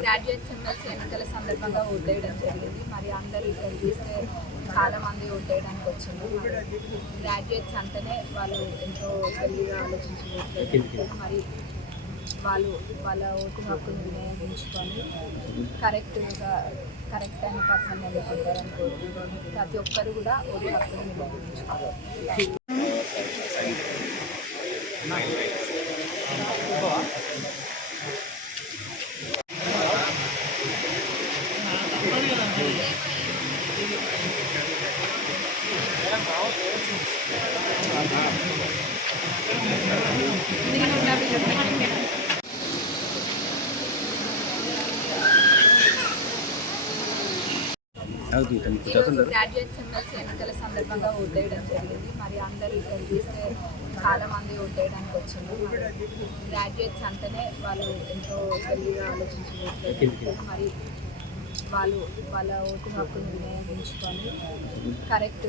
Graduates ఎన్నికల సందర్భంగా ఓటేయడం జరిగింది. మరి అందరూ ఇక్కడ చూస్తే చాలా మంది ఓటేయడానికి వచ్చింది. గ్రాడ్యుయేట్స్ అంటేనే వాళ్ళు ఎంతో తెలివిగా ఆలోచించి ఓట్లేస్తారు. మరి వాళ్ళు వాళ్ళ ఓటు హక్కును వినియోగించుకొని కరెక్ట్ అయిన పర్సన్ ఎన్నుకుంటారని కోరుకుంటున్నాను. ప్రతి ఒక్కరు కూడా ఓటు హక్కును వినియోగించుకోవాలి. గ్రాడ్యుయేట్స్ ఎన్నికల సందర్భంగా ఓటేయడం జరిగింది. మరి అందరూ ఇక్కడ చూస్తే చాలా మంది ఓటేయడానికి వచ్చింది. గ్రాడ్యుయేట్స్ అంటేనే వాళ్ళు ఎంతో తెలివిగా ఆలోచించి ఓట్లేస్తారు. మరి వాళ్ళు వాళ్ళ ఓటు హక్కును వినియోగించుకొని కరెక్ట్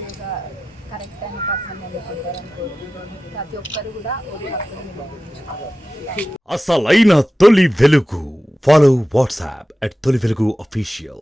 అయిన పర్సన్ ఎన్నుకుంటారని కోరుకుంటున్నాను. ప్రతి ఒక్కరు కూడా ఓటు హక్కును వినియోగించుకోవాలి. అసలైన తొలి వెలుగు. ఫాలో వాట్సాప్ @తొలి వెలుగు official.